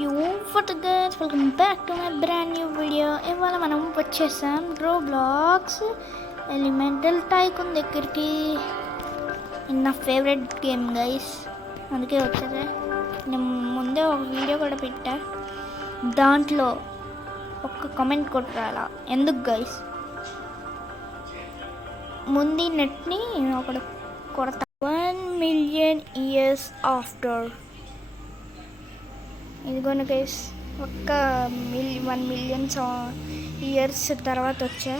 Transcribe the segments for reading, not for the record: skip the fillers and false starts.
You for the guys, welcome back to my brand new video. ఇవాళ మనం వచ్చేసాం Roblox elemental tycoon దగ్గరికి. నా ఫేవరెట్ గేమ్ గైస్, అందుకే వచ్చేసా. నేను ముందే ఒక వీడియో కూడా పెట్టా, దాంట్లో ఒక కామెంట్ కొట్టాలా ఎందుకు గైస్. ముందు నెట్ని ఒకటి కొడతా. 1,000,000 years after. ఇదిగోండి గైస్, ఒక్క 1,000,000 ఇయర్స్ తర్వాత వచ్చా.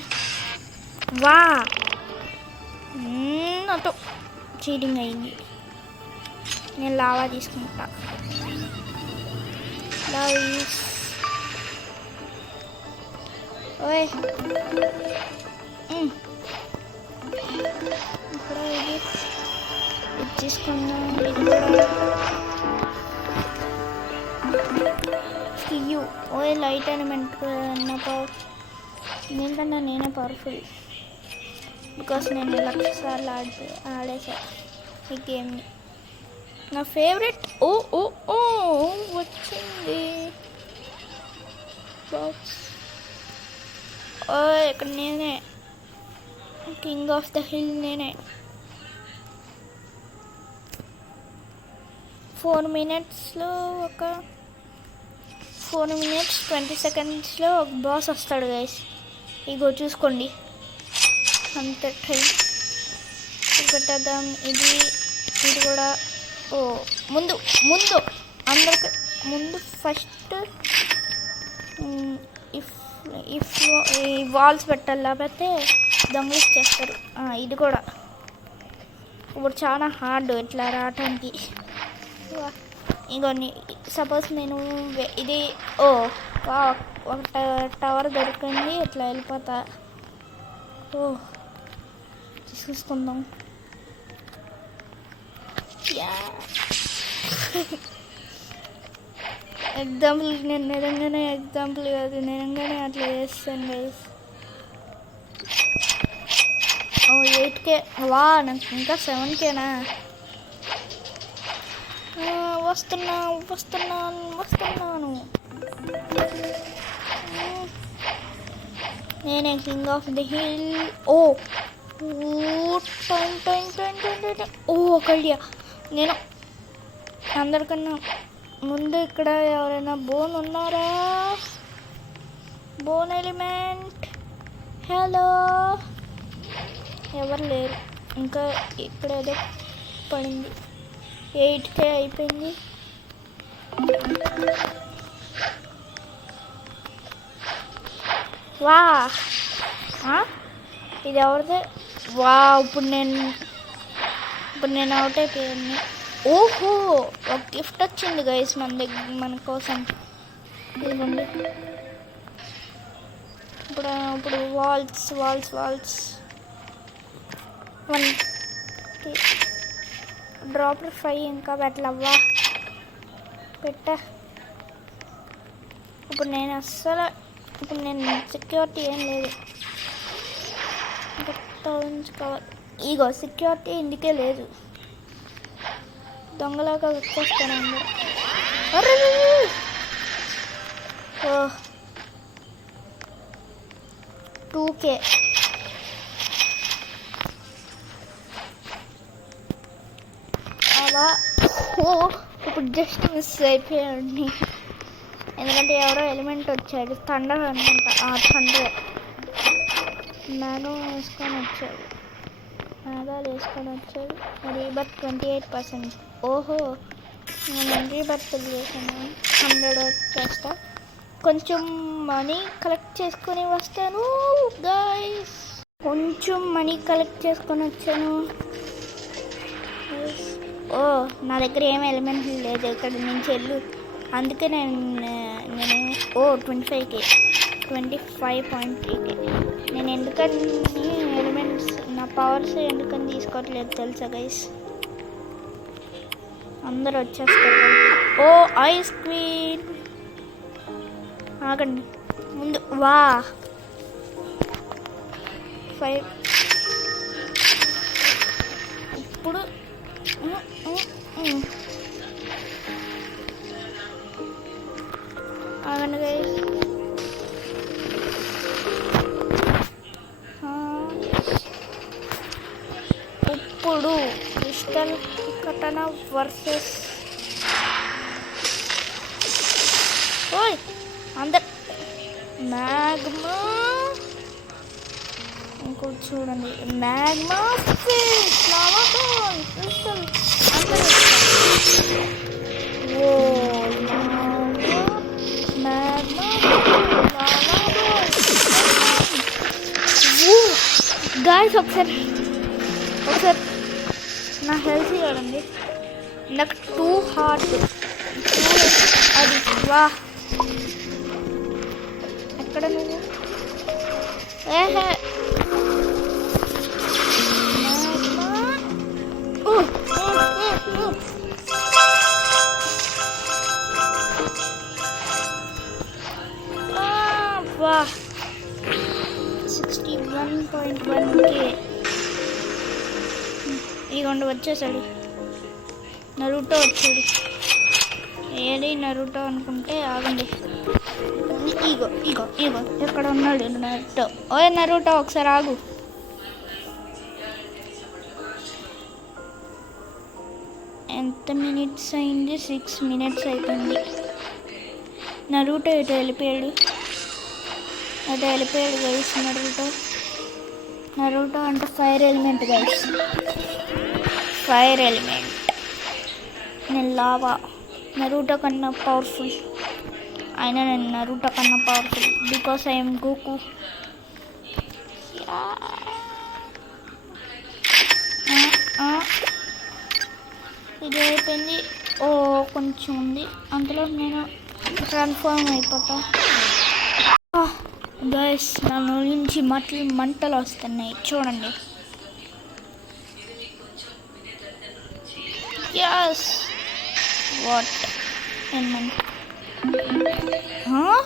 వా నాతో చీటింగ్ అయింది. నేను లావా తీసుకుంటా. ఓయ్ ఇక్కడ ఇది తీసుకున్నా. ఇది కూడా యూ ఓయ్ లైట్ ఎలిమెంట్ నా పవర్ దీనికన్నా నేనే పవర్ఫుల్, బికాస్ నేను 1,00,000 సార్లు ఆడేసా ఈ గేమ్ని. నా ఫేవరెట్. ఓ ఓ ఓ వచ్చింది బాక్స్. ఓ ఇక్కడ నేనే కింగ్ ఆఫ్ ద హిల్. నేనే 4 మినిట్స్లో 4 minutes 20 secondsలో ఒక బాస్ వస్తాడు గైస్. ఇగో చూసుకోండి, అంత టైం పెట్టేద్దాం. ఇది కూడా. ఓ ముందు అందరికి ముందు ఫస్ట్ ఇఫ్ ఈ వాల్స్ పెట్టాలి, లేకపోతే దొంగలు చేస్తారు. ఇది కూడా ఇప్పుడు చాలా హార్డ్ ఇట్లా రావటానికి. ఇంకొన్ని సపోజ్ నేను ఇది ఒక టవర్ దొరికింది, ఇట్లా వెళ్ళిపోతా. చూసుకుందాం. ఎగ్జాంపుల్ నేను నిజంగానే ఎగ్జాంపుల్ కాదు, నిజంగానే అట్లా చేస్తాను గైస్. 8K. వా నాకు ఇంకా 7Kనా. వస్తున్నాను. నేనే కింగ్ ఆఫ్ ది హిల్. ఒక ఐడియా. నేను అందరికన్నా ముందు ఇక్కడ ఎవరైనా బోన్ ఉన్నారా? Bone element. హలో, ఎవరు లేరు. ఇంకా ఇక్కడ ఏదో పడింది. 8K అయిపోయింది. వా ఇది ఎవరిదే? వా ఇప్పుడు నేను అవుట్ అయిపోయాను. ఓహో, ఒక గిఫ్ట్ వచ్చింది గైస్ మన కోసం. ఇదిగోండి. ఇప్పుడు వాల్స్ 1 డ్రాపర్ 5 ఇంకా పెట్టలవ్వా పెట్టా. ఇప్పుడు నేను సెక్యూరిటీ ఏం లేదు. ఇగో సెక్యూరిటీ ఇందుకే లేదు. దొంగలాగా వచ్చేస్తాను అందరూ. 2K. అలా ఇప్పుడు జస్ట్ మిస్ అయిపోయాడు, ఎందుకంటే ఎవరో ఎలిమెంట్ వచ్చాడు. థండర్ అనుకుంటా. థండర్ మేఘాలు వేసుకొని వచ్చాడు. రీబర్త్ 28%. ఓహో, నేను రీబర్త్ చేశాను. 100 చేస్తా. కొంచెం మనీ కలెక్ట్ చేసుకొని వస్తాను గైస్. వచ్చాను. నా దగ్గర ఏం ఎలిమెంట్ లేదు ఇక్కడ నుంచి వెళ్ళు. అందుకే నేను 25.3K. నేను ఎందుకని ఎలిమెంట్స్ నా పవర్స్ ఎందుకని తీసుకోవట్లేదు తెలుసా గైస్? అందరూ వచ్చేస్తారు. Ice cream. ఆగండి ముందు. వా 5. ఇప్పుడు ఆగండి గైస్. ఇప్పుడు క్రిస్టల్ కటన వర్సెస్ ఓయ్ అందరు మ్యాగ్మా. ఇంకోటి చూడండి, magma fish, lava ball, crystal అందరూ. ఓ మ్యాగ్మా లావా బాల్. గాయ్స్ ఒకసారి నా హెల్త్ చూడండి. నాకు 2 హార్ట్ అది. వా ఎక్కడ నువ్వు? ఏహే వా 61.1K. ఇగోండి వచ్చేసాడు నరుటో. వచ్చాడు. ఏది నరుటో అనుకుంటే ఆగండి. ఇగో ఇగో ఇగో ఎక్కడ ఉన్నాడు నరుటో? ఓయ్ నరుటో ఒకసారి ఆగు. ఎంత మినిట్స్ అయింది? 6 minutes అయిపోయింది. నరుటో ఇటు వెళ్ళిపోయాడు. గైస్. నరుటో అంటే fire element guys. Fire element. నేను లావా. నరుటో కన్నా పవర్ఫుల్. అయినా నేను నరుటో కన్నా పవర్ఫుల్ బికాస్ ఐఎమ్ గోకు. ఇది అయిపోయింది. ఓ కొంచెం ఉంది, అంతలో నేను ట్రాన్స్ఫార్మ్ అయిపోతా. గైస్ నా నుంచి మంటలు వస్తున్నాయి చూడండి. Yes. What? Huh?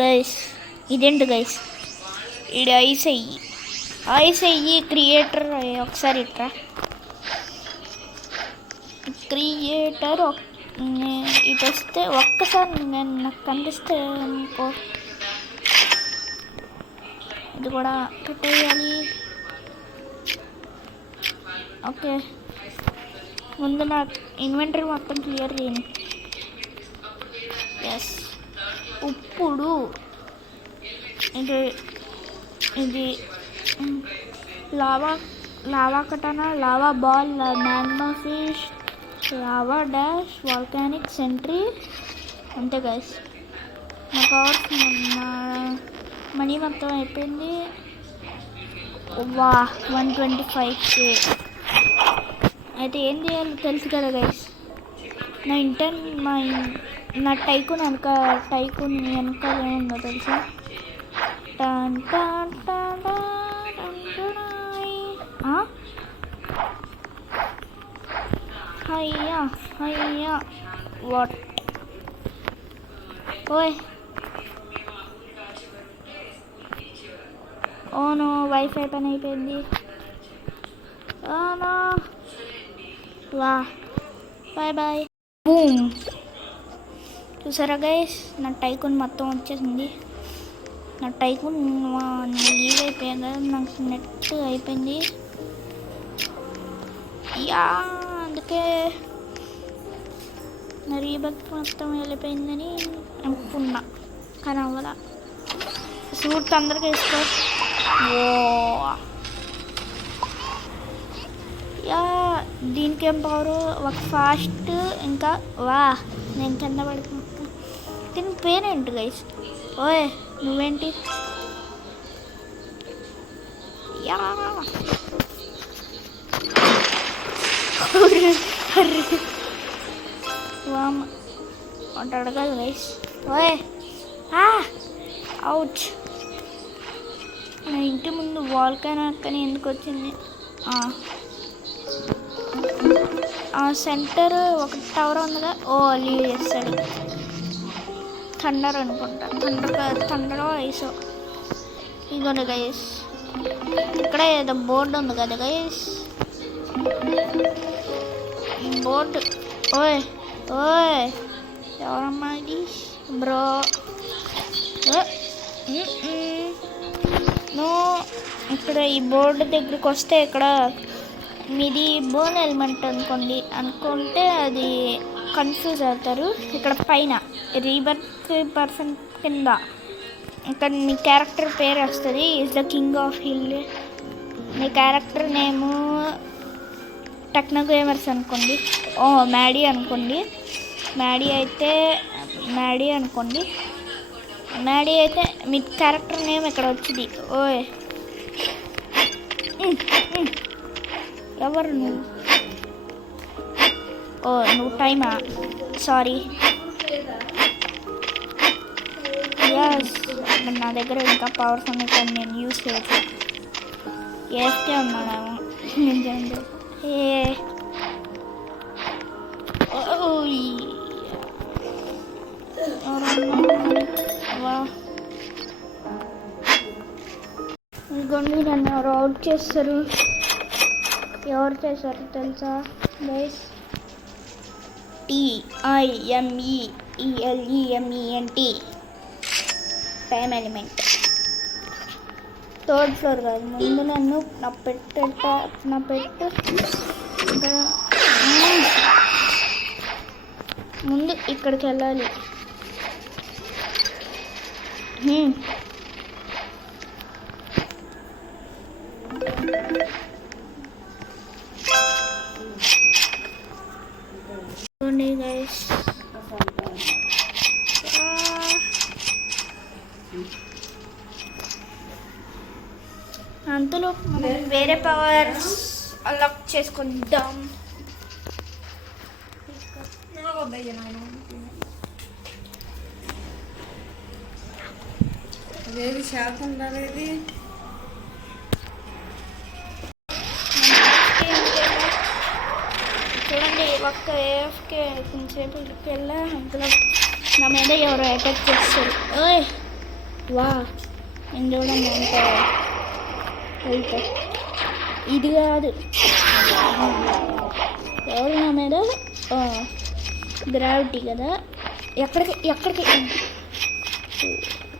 Guys, ఇదేంటి గైస్? ఇది ఐస్ అయ్యి క్రియేటర్ ఒకసారి ఇట్రా. క్రియేటర్ ఇటు వస్తే ఒక్కసారి నేను నాకు కనిపిస్తే అనుకో. ఇది కూడా పెట్టేయాలి. ఓకే, ముందు నా ఇన్వెంటరీ మొత్తం క్లియర్ చేయండి. ఎస్. ఇప్పుడు ఇది lava katana, lava ball, magma fish, lava dash, volcanic sentry. అంతే గైస్. నా పవర్స్ మనీ మొత్తం అయిపోయింది. వా 125K. అయితే ఏం చేయాలో తెలుసు కదా గైస్. నా టైకూన్ వెనకాల ఏముందో తెలుసా? హయ్యా వాట్? ఓయ్ ఓను వైఫై పని అయిపోయింది. వా బాయ్ బాయ్. బూమ్. చూసారా గైస్, నా టైకూన్ మొత్తం వచ్చేసింది. నా టైకూన్ లీవ్ అయిపోయాను కదా, నాకు నెట్ అయిపోయింది. యా అందుకే నా రీబక్ మొత్తం వెళ్ళిపోయిందని అనుకున్నా, కానీ అవ్వాల. సూట్ అందరికీ వేసుకో. ఓ యా దీనికి ఏం పవరు? ఒక ఫాస్ట్, ఇంకా వా నేను కింద పడుకుంటా. దీని పేరేంటి గైస్? ఓయ్ నువ్వేంటి? యా వామ్ అంటే అడగదు గైస్. ఓయ్ అవుట్. నా ఇంటి ముందు వాల్కానిక్ అని ఎందుకు వచ్చింది? సెంటర్ ఒక టవర్ ఉందిగా. ఓ లీవ్ చేస్తాడు. థండర్ అనుకుంటా. థండర్ ఐసో. ఇగోండి గైస్, ఇక్కడ ఏదో బోర్డు ఉంది కదా గైస్. ఈ బోర్డు ఓయ్ ఎవరమ్మా ఇది బ్రో? నో, ఇక్కడ ఈ బోర్డు దగ్గరికి వస్తే ఇక్కడ మీది బోన్ ఎలిమెంట్ అనుకుంటే అది కన్ఫ్యూజ్ అవుతారు. ఇక్కడ పైన రీబర్త్ పర్సన్ కింద ఇక్కడ మీ క్యారెక్టర్ పేరు వస్తుంది. Is the king of hill. Me character name techno gamers అనుకోండి. మ్యాడీ అనుకోండి. మ్యాడీ అయితే మీ క్యారెక్టర్ నేమ్ ఇక్కడ వచ్చింది. ఓయ్ ఎవరు నువ్వు? నువ్వు టైమా? సారీ. ఎస్, నా దగ్గర ఇంకా పవర్స్ ఉన్నాయి కానీ నేను యూజ్ చేయట్లేదు. ఏస్తే ఉన్నాడేమో నిజంగా. ఇంకొన్ని నన్ను ఎవరు అవుట్ చేస్తారు. ఎవరు చేశారు తెలుసా guys? TIMEELEMENT time element. Third floor కాదు, ముందు నన్ను నా పెట్టు ముందు ఇక్కడికి వెళ్ళాలి. గైస్ అంతలో మనం వేరే పవర్స్ అన్లాక్ చేసుకుందాం. అదేది శాతం ఉండాలి. చూడండి, ఒక్క ఏఎఫ్కే కొంచెంసేపు వెళ్ళా అందులో నా మీద ఎవరో అటాక్ చేస్తారు. ఓయ్ వా, నేను చూడండి అంత వెళ్తా. ఇది కాదు, ఎవరు నా మీద గ్రావిటీ కదా. ఎక్కడికి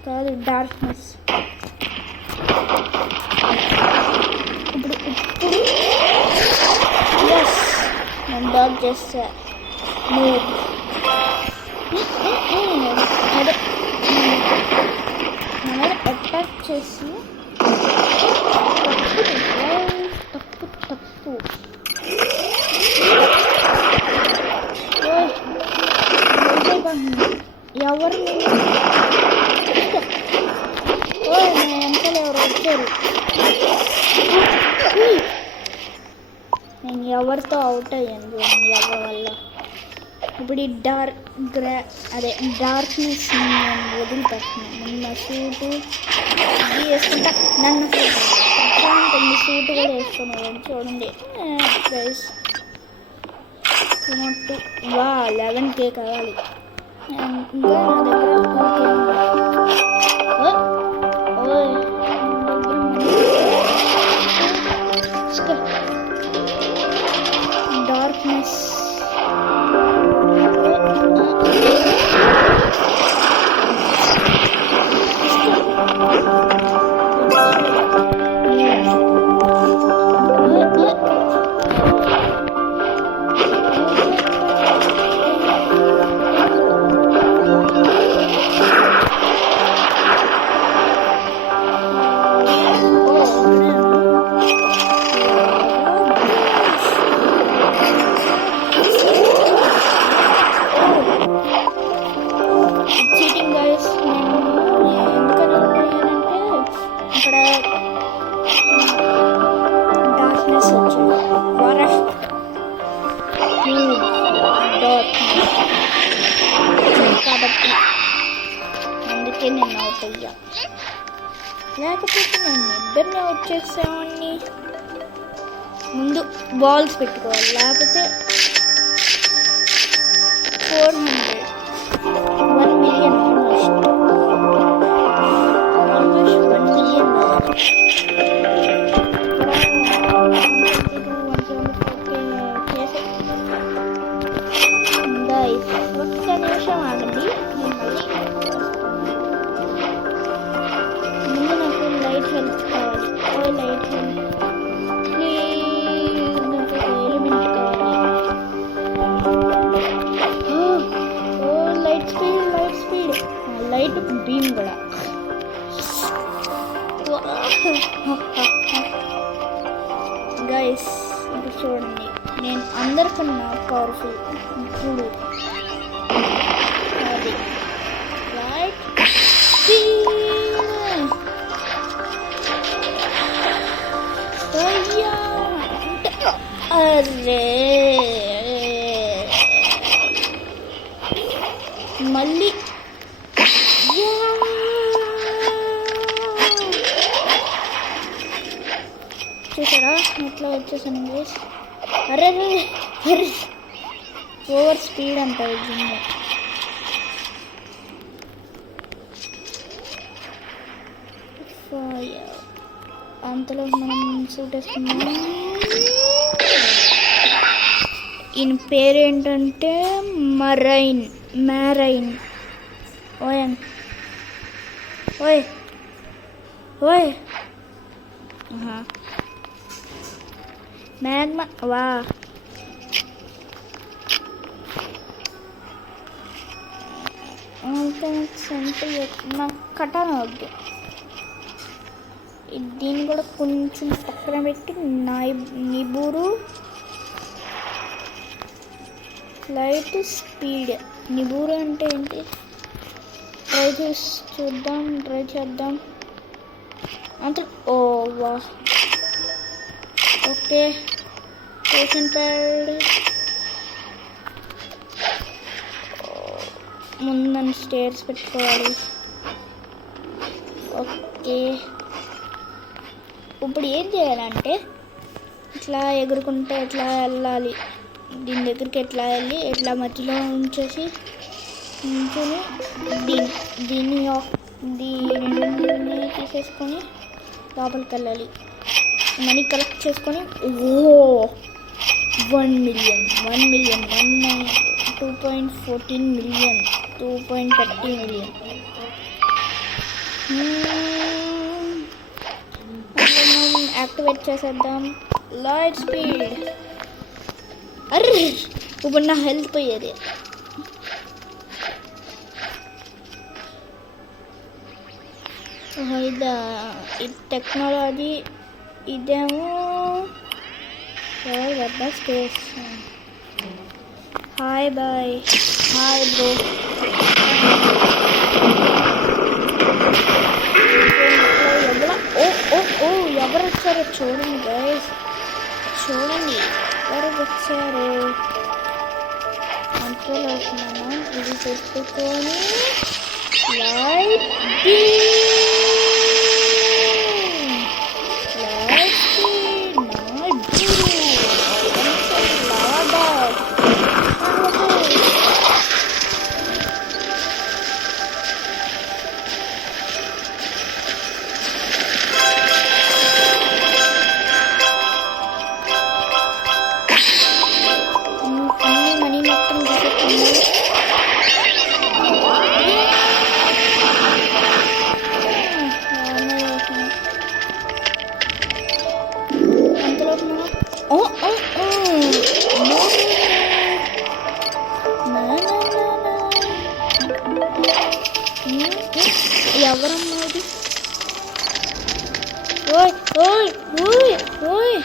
కాదు, డార్క్నెస్. ఇప్పుడు ఎస్, నేను డాక్ చేస్తా. అదే నా మీద అటాక్ చేసి తప్పు ఎవరు వెనకాల ఎవరు వచ్చారు. నేను ఎవరితో అవుట్ అయ్యాను చూడండి, ఎవరి వల్ల. ఇప్పుడు ఈ డార్క్నెస్ నేను వదిలిపెట్టినాను. నిన్న సూటు ఇది వేసుకుంటా, నన్ను ప్రశాంతంగా సూటు కూడా వేసుకున్నాను చూడండి ప్రైస్. 11K కావాలి. ఇంకా నా దగ్గర 2K డార్క్నెస్. Cheating guys. నేను ఎందుకని ఉంటానంటే ఇక్కడ డార్క్నెస్ వచ్చింది. ఫారెస్ట్ కాబట్టి అందుకే నేను అవుట్ అయ్యా. లేకపోతే నేను ఇద్దరిని అవుట్ చేసేవాడిని. ముందు బాల్స్ పెట్టుకోవాలి, లేకపోతే 400 1 million almost 1 million. ఒక్క నిమిషం పవర్ఫుల్. ఇప్పుడు అది రైట్ అరే మళ్ళీ చూసారా ఎట్లా వచ్చేసాను గైస్. అరే అరే ఓవర్ స్పీడ్ అంట ఇది. అంతలో మనం సూట్ వేసుకున్నాం. ఈయన పేరేంటంటే మ్యారైన్. ఓయ్ ఓయ్ ఓయ్ మ్యాగ్మా వా నాకు కటాను వద్దు. దీన్ని కూడా కొంచెం పక్కన పెట్టి నిబూరు లైట్ స్పీడ్. నిబూరు అంటే ఏంటి? ట్రై చేద్దాం అంత. ఓ వా ఓకే. పోషన్ ప్యాడ్ ముందు స్టేర్స్ పెట్టుకోవాలి. ఓకే ఇప్పుడు ఏం చేయాలంటే ఇట్లా ఎగురుకుంటే ఎట్లా వెళ్ళాలి, దీని దగ్గరికి ఎట్లా వెళ్ళి ఎట్లా మధ్యలో ఉంచేసి ఉంచుని దీన్ని తీసేసుకొని లోపలికి వెళ్ళాలి. మనీ కలెక్ట్ చేసుకొని 1 మిలియన్ 2.14 మిలియన్ 2.30 మిలియన్. యాక్టివేట్ చేసేద్దాం లైట్ స్పీడ్. అరే ఇప్పుడు నా హెల్త్ పోయేది. ఇదా ఈ టెక్నాలజీ. ఇదేమో space. Hi bye hi bro. ఎవరు వచ్చారో చూడండి గైస్, చూడండి ఎవరు వచ్చారు. కంట్రోల్ అవుతున్నాను. ఇది పెట్టుకొని లైట్ ఎవరమ్మది? ఓయ్ ఓయ్ ఓయ్ ఓయ్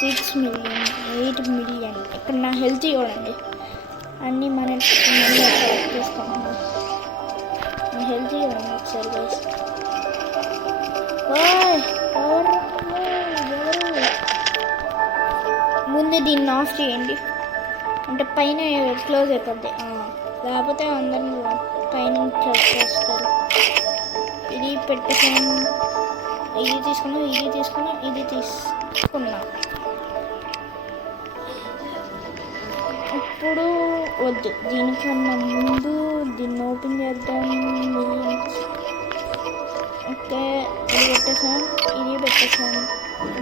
6 మిలియన్ 8 మిలియన్. ఇక్కడ నా హెల్త్ చూడండి, అన్నీ మనం కలెక్ట్ చేసుకుంటున్నాం. నా హెల్త్ చూడండి ఒకసారి గైస్. ఎవరు ముందు దీన్ని ఆఫ్ చేయండి, అంటే పైన క్లోజ్ అయిపోద్ది. లేకపోతే అందరిని పైన చేస్తారు. ఇది పెట్టేసాను, ఇది తీసుకున్నాం. ఇప్పుడు వద్దు, దీనికన్నా ముందు దీన్ని ఓపెన్ చేద్దాం. ఓకే ఇది పెట్టేసాను.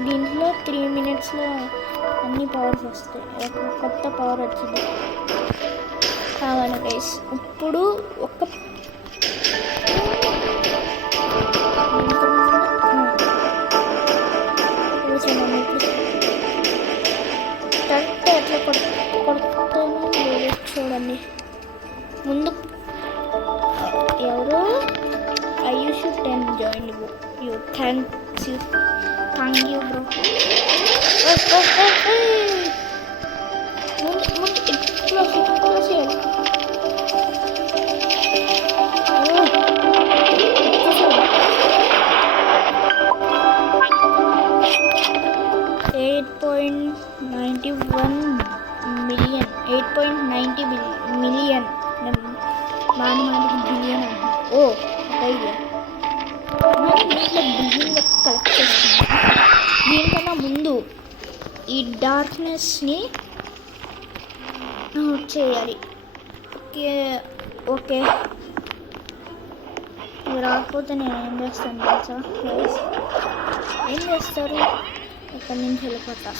దీంట్లో 3 మినిట్స్లో అన్ని పవర్స్ వస్తాయి. ఒక కొత్త పవర్ వచ్చింది కావాలి గైస్. ఇప్పుడు ఒక కరెక్ట్ ఎట్లా కొడతాను చూడండి. ముందు ఎవరు Ayush 10 joined you. Thank you bro. ముందు క్లోజ్ చేయాలి. $8.90 మిలియన్ బిలియన్ ఓ ఐడియా దీంట్లో బిలియన్గా కలెక్ట్ చేస్తున్నాం. దీనికన్నా ముందు ఈ డార్క్నెస్ని చేయాలి. ఓకే ఓకే ఇది రాకపోతే నేను ఏం చేస్తాను తెలుసా గైస్? ఏం చేస్తారు? ఎక్కడి నుంచి వెళ్ళిపోతా.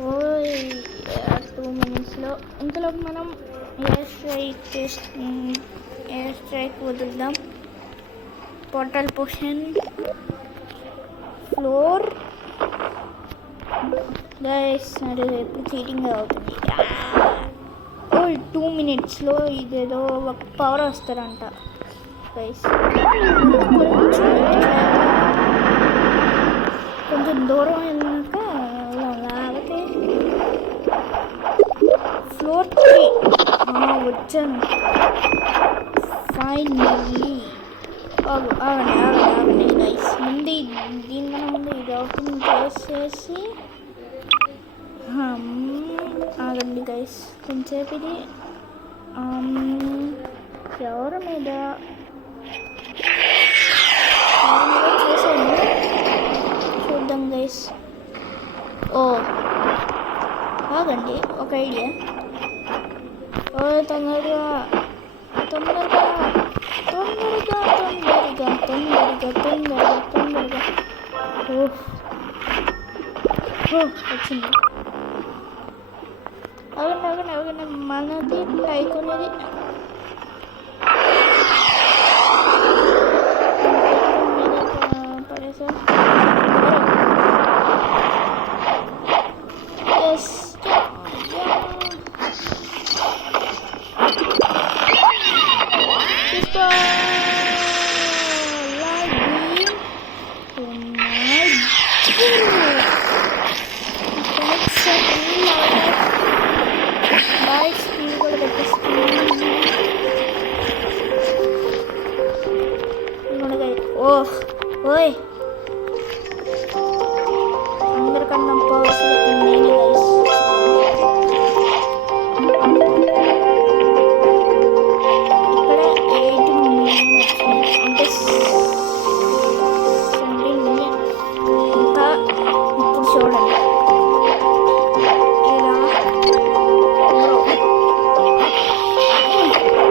2 minutesలో ఇంతలోపు మనం ఎయిర్ స్ట్రైక్ వదులుదాం. పోర్టల్ పొజిషన్ ఫ్లోర్ గైస్ అది ఎప్పుడు చీటింగ్ అవుతుంది. 2 minutesలో ఇదేదో ఒక పవర్ వస్తారంట గైస్. కొంచెం దూరం వెళ్ళినాక లేకపోతే ఫ్లోర్ 3 వచ్చాను ఫైనల్లీ. ఆగండి గైస్. ముందు దీనికన్నా ముందు ఇది ఓపెన్ చేసేసి ఆగండి గైస్ కొంచెంసేపు. ఇది ఎవరి మీద చేసాను చూద్దాం గైస్. ఆగండి ఒక ఐడియా. తొందరగా వచ్చింది. అవన్నీ మనది టైకోనేది. పడేసా ఎస్ ఓయ్ అందరికన్నా పవర్ఫుల్ నేనే గైస్. ఇక్కడ 8 మిలియన్ వచ్చింది అంటే 17 మిలియన్. ఇంకా ఇప్పుడు చూడండి ఇలా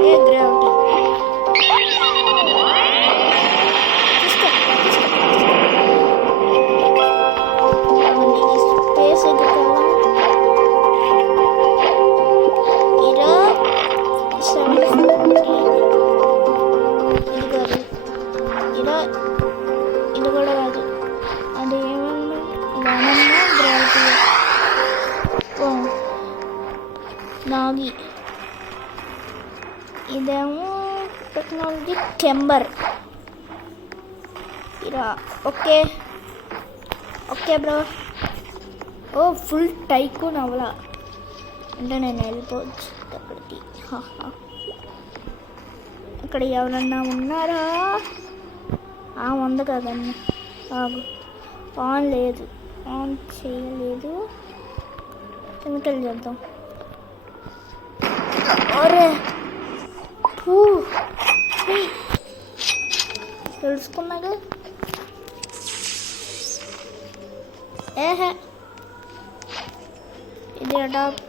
ఏ గ్రావిటీ ఇది కూడా కాదు. అది ఏమన్నా గ్రావిటీ నాగి. ఇదేమో టెక్నాలజీ కెంబర్. ఇలా ఓకే బ్రో. ఫుల్ టైకూన్ అవ్వాలా అంటే నేను వెళ్ళిపోవచ్చు అక్కడికి. ఇక్కడ ఎవరన్నా ఉన్నారా? ఉంది కదన్నా. ఆన్ లేదు, ఆన్ చేయలేదు. కెమికల్ చేద్దాం. అరే తెలుసుకున్నాడు. ఇది అడాప్ట్.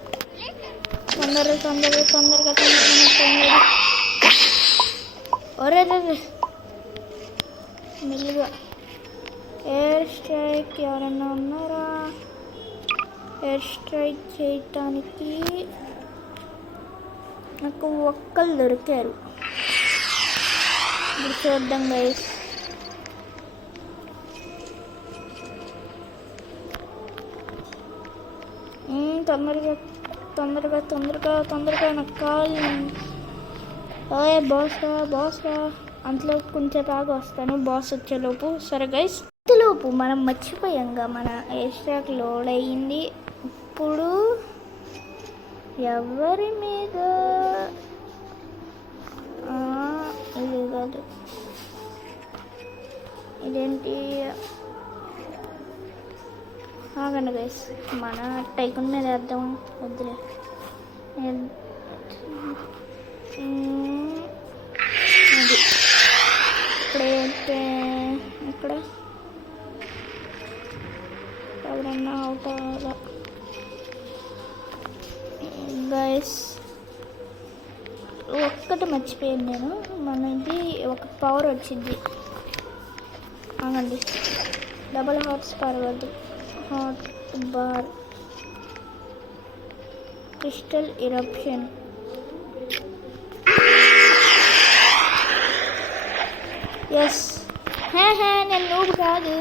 తొందరగా ఒరే మెల్లిగా. ఎయిర్ స్ట్రైక్ ఎవరన్నా ఉన్నారా? ఎయిర్ స్ట్రైక్ చేయటానికి నాకు ఒక్కళ్ళు దొరికారు. ఇప్పుడు చూద్దాం గైస్. తొందరగా నాకు కావాలి. బాస్ రా అంతలో కొంచెం బాగా వస్తాను. బాస్ వచ్చేలోపు. సరే గైస్ అంతలోపు మనం మర్చిపోయాంగా మన ఎయిర్ స్టాక్ లోడ్ అయ్యింది. ఇప్పుడు ఎవరి మీద ఇది కాదు, ఇదేంటి ఆగండి గైస్, మన టైకున్ మీద వేద్దాం. వద్దులే, ఇది ఇప్పుడైతే ఇక్కడ ఎవరన్నా అవుట్ అవ్వాలా గైస్. ఒక్కటి మర్చిపోయాను నేను, మనది ఒక పవర్ వచ్చింది. ఆగండి, డబల్ హార్స్ పర్వద్దు. Hot bar crystal eruption. Yes, నేను నూబ్ కాదు.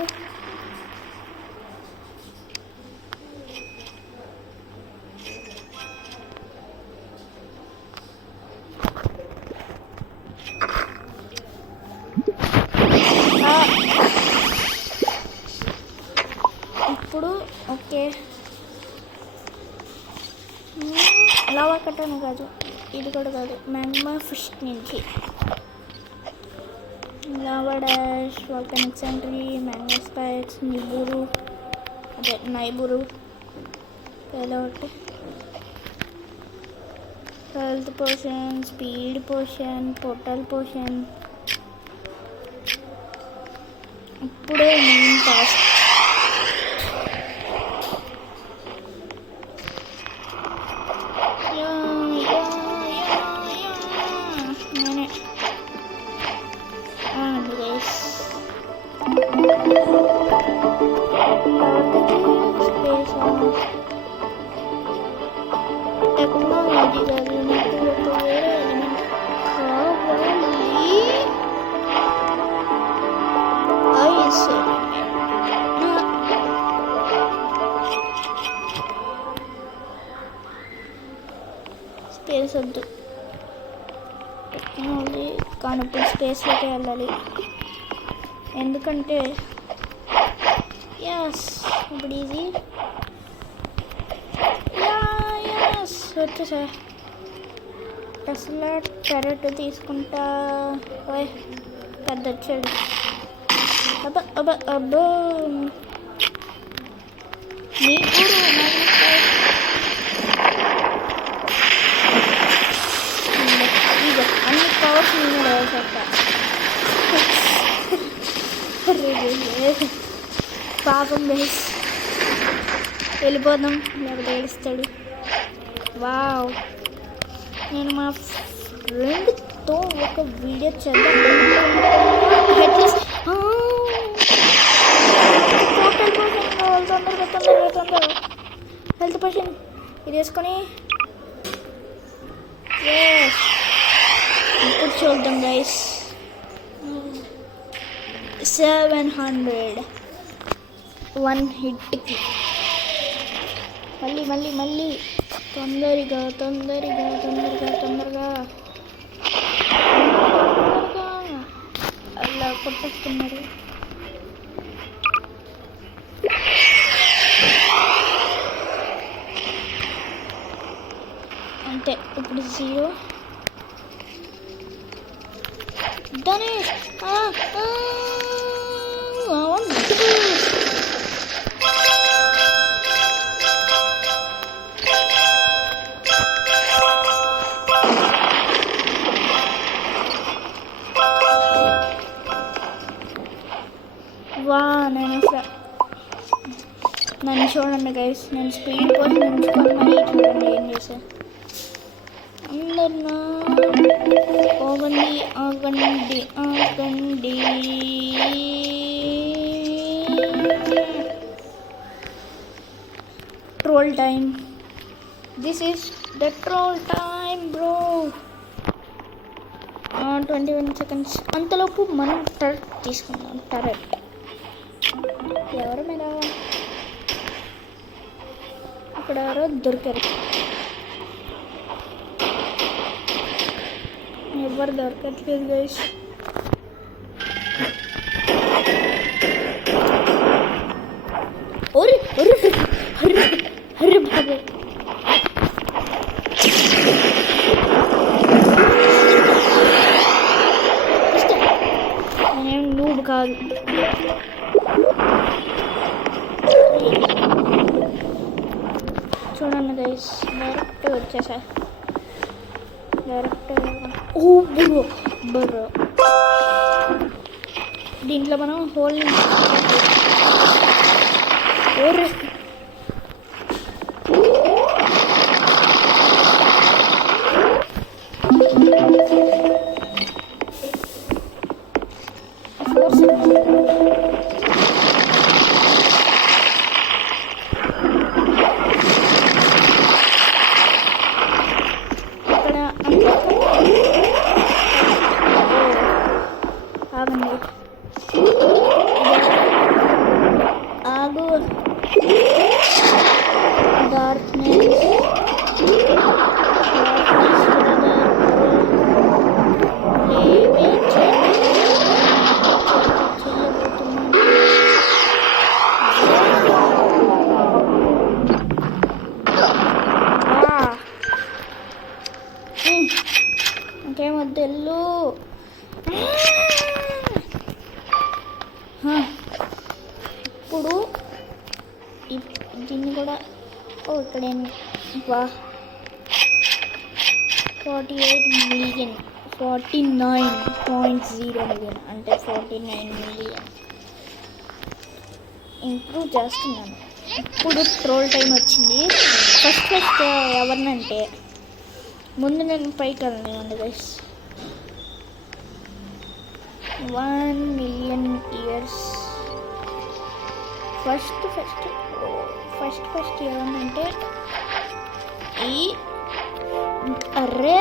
ఇప్పుడు ఓకే, లావా కట్టాను కాదు, ఇది కూడా కాదు. మ్యాగ్మా ఫిష్ నుంచి lava dash, volcanic sentry, mango spikes, Nibiru, అదే నైబురు, ఏదో ఒకటి. Health potion, speed potion, portal potion. ఇప్పుడే మెయిన్ టాస్క్. టెక్నాలజీ కాదు, నాకు ఒక వేరే ఎలిమెంట్ కావాలి. ఐస్ స్పేస్ వద్దు, టెక్నాలజీ కానీ ఇప్పుడు స్పేస్లోకి వెళ్ళాలి. ఎందుకంటే ఎస్, ఇప్పుడు ఈజీ. వచ్చేసా టెస్లా టెరెట్ తీసుకుంటా. ఓయ్ పెద్ద వచ్చాడు. అబ్బా అబ్బా అబ్బో, నీకు అన్ని పవర్స్ నేను వేసేస్తా. పాపం బేస్, వెళ్ళిపోదాం లేకపోతే ఏడుస్తాడు. వావ్, నేను మా ఫ్రెండ్తో ఒక వీడియో చేద్దాం. తొందరగా హెల్త్ పోషన్ ఇది వేసుకొని ఇప్పుడు చూద్దాం గైస్. 700 1 హిట్కి. మళ్ళీ తొందరగా అలా కొట్టేస్తున్నారు. అంతే, ఇప్పుడు 0. Danish, I want to do this. నన్ను చూడండి గైస్, నేను స్పీడ్ పోయి ఉంచుకొని మరీ చూడండి ఏం చేసా. అందరినా ఆగండి. Troll time, this is the troll time bro. 21 seconds. అంతలోపు మనం టరెట్ తీసుకుందాం. టరెట్ ఎవరి మీద అక్కడ ఎవరో దొరికారు. ఎవరు దొరకట్లేదు గైస్. అరే బాబు నేనేం నూబ్ కాదు. చూడండి గైస్, డైరెక్ట్ వచ్చేసా. డైరెక్ట్ ఓ బుర్రో బుర్రో. దీంట్లో మనం హోల్ ఆగండి, ఆగు. డార్క్నెస్ ఇంకేం వద్దెల్లు. ఇప్పుడు దీన్ని కూడా ఇక్కడేమి వా 48 మిలియన్ 49.0 మిలియన్ అంటే 49 మిలియన్ ఇంప్రూవ్ చేస్తున్నాను. ఇప్పుడు ట్రోల్ టైం వచ్చింది. ఫస్ట్ ఎవరినంటే ముందు నేను పైకి వెళ్ళండి గైస్. 1 మిలియన్ ఇయర్స్ ఫస్ట్ ఏమన్నంటే ఈ అర్రే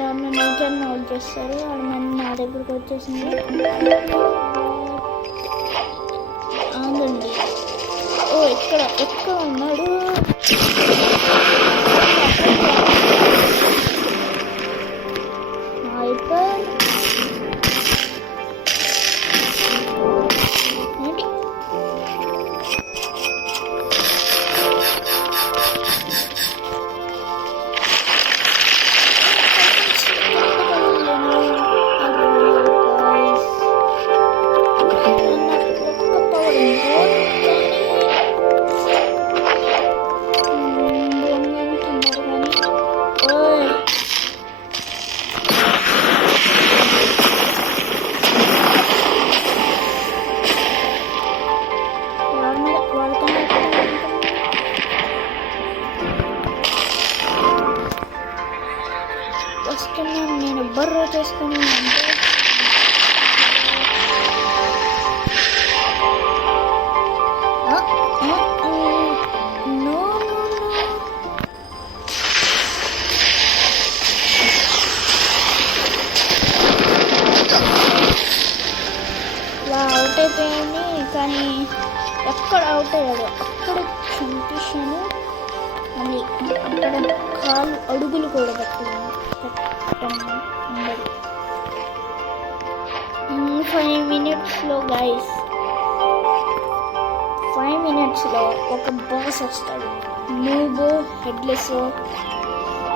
ఎవరిని నేచర్ని అవుట్ చేస్తారు. వాడు మన నా దగ్గరకు వచ్చేసింది. ఆగండి, ఓ ఎక్కడ ఉన్నాడు? హైపర్ ఏంటి? వస్తున్నాను నేను బర్రో చేసుకుని అంటే ఇలా అవుట్ అయిపోయింది. కానీ ఎక్కడ అవుట్ అయ్యాడు అక్కడ చూపించాను. మళ్ళీ అక్కడ కాలు అడుగులు కూడా పెట్టండి. 5 మినిట్స్లో గైస్ 5 మినిట్స్లో ఒక బాస్ వస్తాడు. నూబో హెడ్లెస్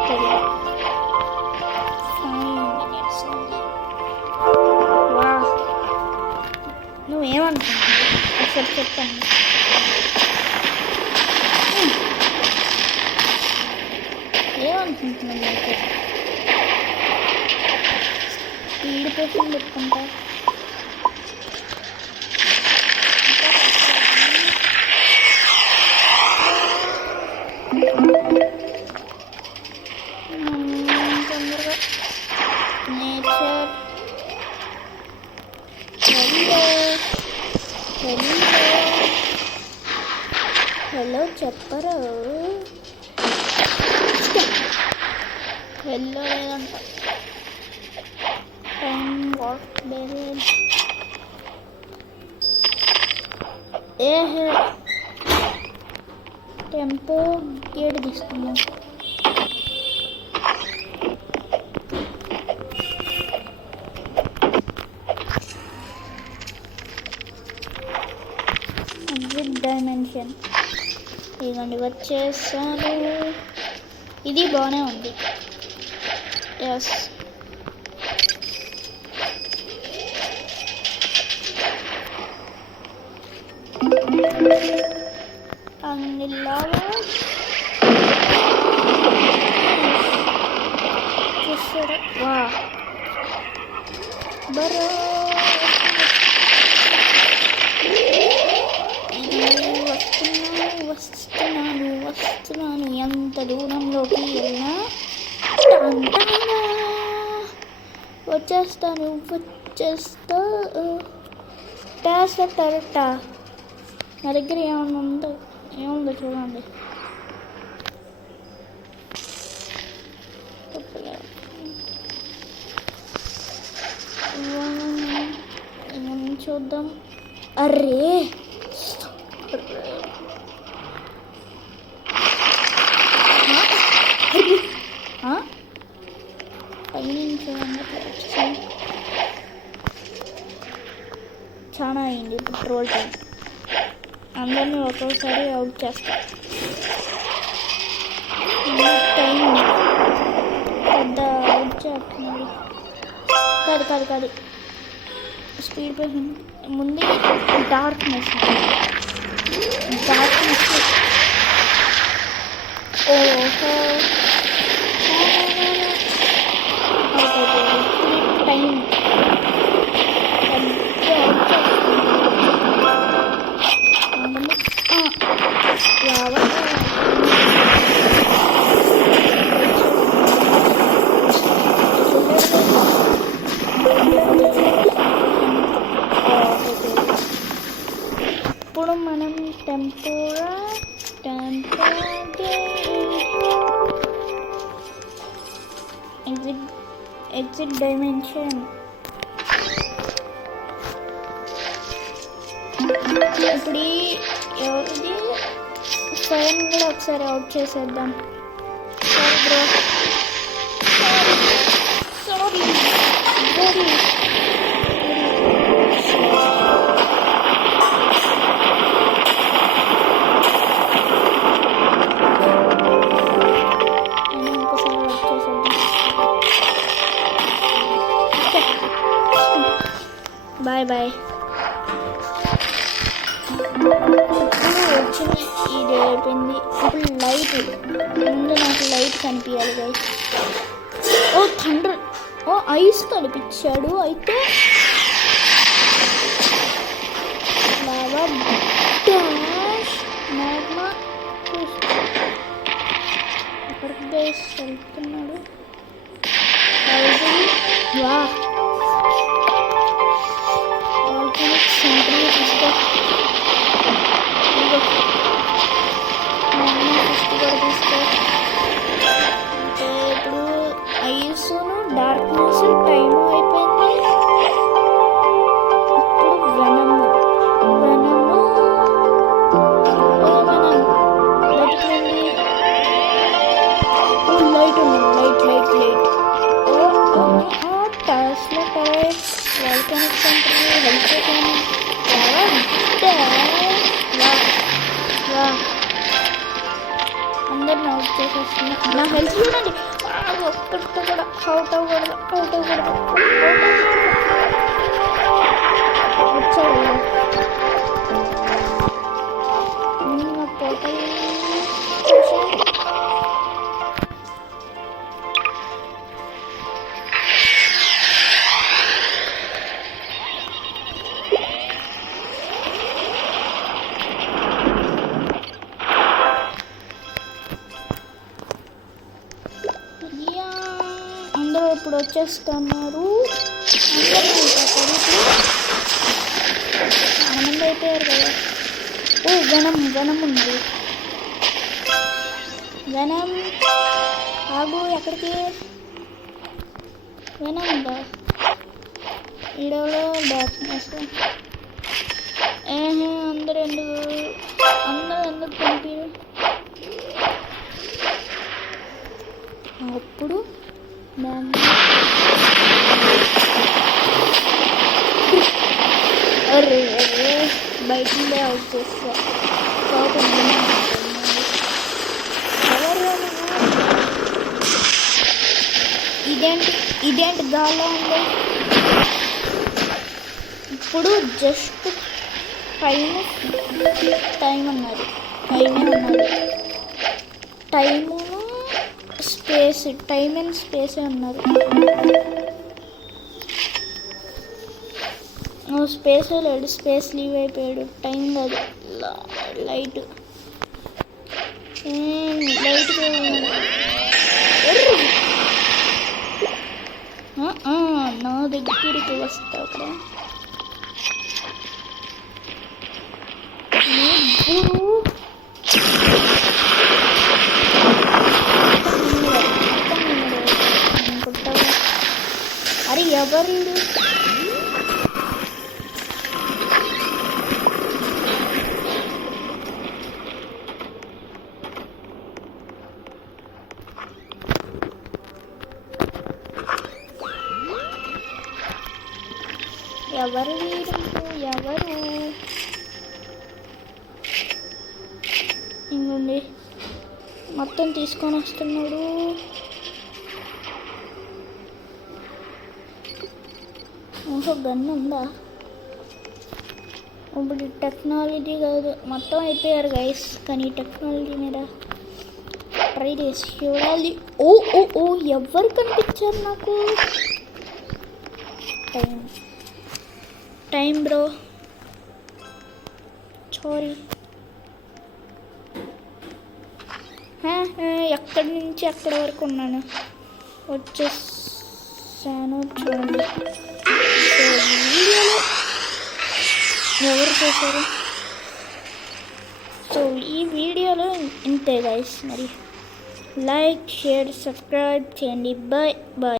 5 మినిట్స్. వా నువ్వేమనుకుంటున్నావు ఒకసారి చెప్పండి. ఏమనుకుంటున్నాను అయితే స్పీడ్ కోసం పెట్టుకుంటా. తొందరగా నేచర్ హలో చెప్పరు. హెల్లో లేదంట. ఏహే టెంపో గేట్ తీసుకున్నాం. Exit dimension. ఇదిగోండి వచ్చేసాను. ఇది బాగానే ఉంది. ఎస్ అంగిల్లాగా చూసారా? వా బరో వస్తున్నాను ఎంత దూరంలోకి వెళ్ళినా వచ్చేస్తా టెరటా. నా దగ్గర ఏముందో చూడండి. చూద్దాం. అరే చాలా అయింది పెట్రోల్ టైం. అందరినీ ఒక్కొక్కసారి అవుట్ చేస్తా. టైం పెద్ద అవుట్ చేస్తున్నాడు. కాదు స్పీడ్ పెరిగింది. ముందు డార్క్నెస్ ఓహో టైం ఇప్పుడు మనం టెంపోరా ఎగ్జిట్ డైమెన్షన్. ఇప్పుడు ఎవరిది ఫైన్ కూడా ఒకసారి అవుట్ చేసేద్దాం. Sorry bye. వచ్చింది ఇది అయిపోయింది. ఇప్పుడు లైట్ ముందు నాకు లైట్ కనిపించాలి గైస్. ఓ థండర్, ఓ ఐస్ కనిపించాడు. అయితే లావా డాష్ మ్యాగ్మా ఎక్కడికి గైస్ వెళ్తున్నాడు. వా ఇప్పుడు ఐసును డార్క్నెస్ టైం అయిపోయింది. ఇప్పుడు వెనము బతికింది. లైట్ ఉంది. టాస్లో టైర్ వాల్కానిక్ సెంటర్ హెల్త్ అందరిని అవుట్ చేసేస్తున్నా. నా హెల్త్ చూడండి, ఒక్కడితో కూడా అవుట్ అవ్వకూడదు. వచ్చాడు పోటల్ ఇప్పుడు వచ్చేస్తున్నారు. చాలా మంది అయిపోయారు కదా. ఓ గణం ఉంది. గణం ఆగు, ఎక్కడికి? గణం ఉందా ఈడలో? డార్క్నెస్ అందరూ ఎందుకు పంపారు? అప్పుడు అరే బయట అవుట్ చేస్తా ఎవరు ఇదేంటి గాల్లో ఉంది. ఇప్పుడు జస్ట్ టైం అన్నారు. టైమును స్పేస్ టైం అండ్ స్పేసే అన్నారు. స్పేసే లేడు, స్పేస్ లీవ్ అయిపోయాడు. టైం కాదు, లైట్ నా దగ్గరికి వస్తా అక్కడ. అరే ఎవరు ఎవరు ఇంకోండి మొత్తం తీసుకొని వస్తున్నాడు. గన్ను ఉందా? ఇప్పుడు టెక్నాలజీ కాదు, మొత్తం అయిపోయారు గైస్. కానీ టెక్నాలజీ మీద ట్రై చేసి చూడాలి. ఓ ఓ ఓ ఎవరు కనిపించారు నాకు? Time bro, sorry. ఎక్కడి నుంచి ఎక్కడి వరకు ఉన్నాను వచ్చేసాను. చూడండి వీడియోలో ఎవరు చేశారు. సో ఈ వీడియోలో ఇంతే గైస్. మరి లైక్, షేర్, సబ్స్క్రైబ్ చేయండి. Bye bye.